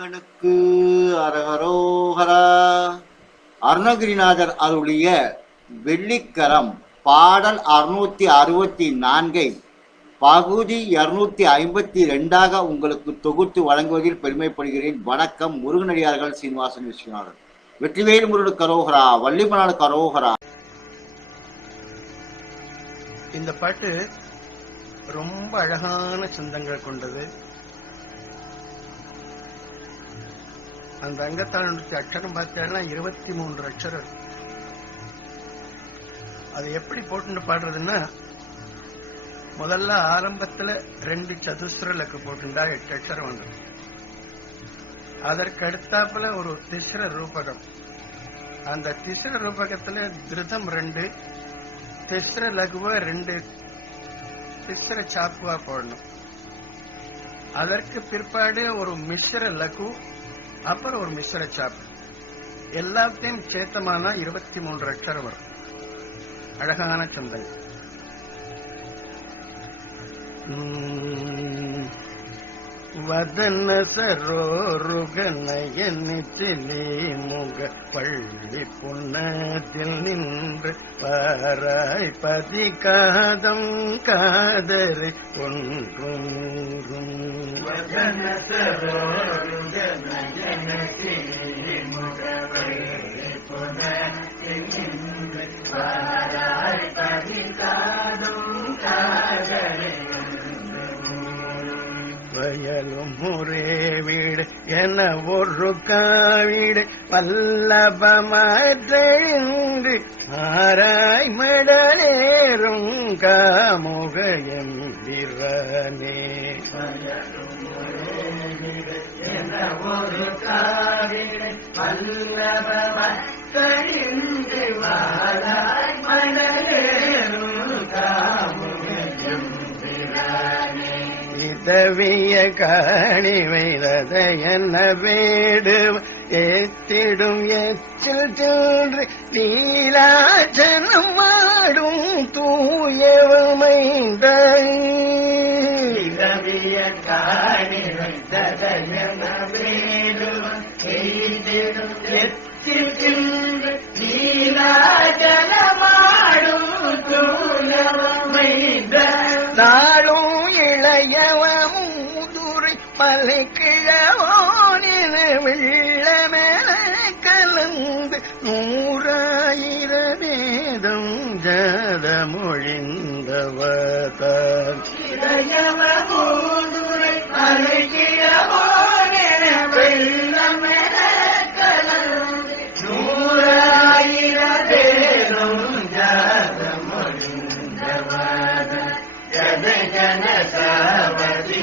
முருகனுக்கு அரகரோகரா அருணகிரிநாதர் அருளிய வெள்ளிக்கரம் பாடல் அறுநூத்தி அறுபத்தி நான்கை பகுதி இருநூத்தி ஐம்பத்தி ரெண்டாக உங்களுக்கு தொகுத்து வழங்குவதில் பெருமைப்படுகிறேன். வணக்கம் முருகனடியார்கள் சீனிவாசன் விஸ்வநாதன் வெற்றிவேல் முருடு கரோகரா வள்ளிமநாடு கரோகரா. இந்த பாட்டு ரொம்ப அழகான சந்தங்கள் கொண்டது. அந்த அங்கத்தாளனுடைய அக்ஷரம் பார்த்தேன்னா இருபத்தி மூன்று அக்ஷரம். அது எப்படி போட்டு பாடுறதுன்னா முதல்ல ஆரம்பத்துல ரெண்டு சதுஸ்ர லக்கு போட்டுண்டா எட்டு அக்ஷரம் வந்துடும் அதற்கு அடுத்தாப்புல ஒரு திசிர ரூபகம். அந்த திசிர ரூபகத்துல திருதம் ரெண்டு திஸ்ர லகுவ ரெண்டு திஸ்ர சாப்புவா போடணும். அதற்கு பிற்பாடு ஒரு மிஸ்ர லகு அப்புறம் ஒரு மிஸ்ர சாப்பு எல்லாத்தையும் சேத்தமானா இருபத்தி மூன்று அக்ஷரம் வரும். அழகான சந்தங்கள் வதன சரோருகனயனித்திலே முக பள்ளி புண்ணத்தில் நின்று பாராய் பதிகாதம் காதரை ஒன்றும். வதன சரோருகனய முக பள்ளி புனத்தில் வீடு என ஒரு காவீடு பல்லபமாற்றெழுந்து ஆராய் மடலேறும் காமுக எம்பிரானே ஒரு காவீடு தவிய காணி வைரத என்ன வேடு? ஏத்திடும் எச்சில் சென்று லீலாஜனம் ஆடும் மலை கிழவோனின வெள்ளமென கலந்து நூறாயிர வேதம் ஜத மொழிந்தவதால் இளையவ மூதுரை மலை கிழவோனின வெள்ளமென கலந்து ஜன ஜன சாவதி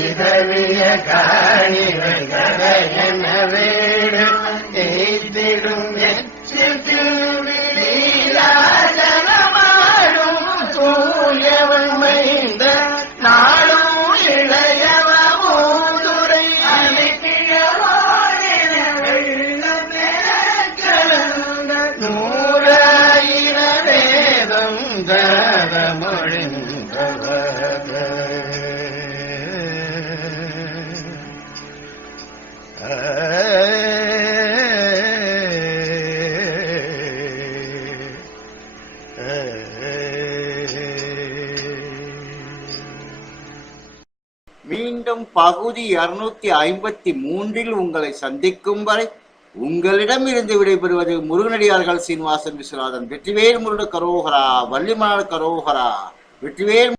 இதவிய காணிவன் கரையன வேடு எய்திடும் எச்சிலாஜனமாடும் மீண்டும் பகுதி இருநூத்தி ஐம்பத்தி மூன்றில் உங்களை சந்திக்கும் வரை உங்களிடம் இருந்து விடைபெறுவது முருகனடியார்கள் சீனிவாசன் விஸ்வநாதன் வெற்றிவேல் முருடு கரோகரா வள்ளிமலர் கரோகரா வெற்றிவேல்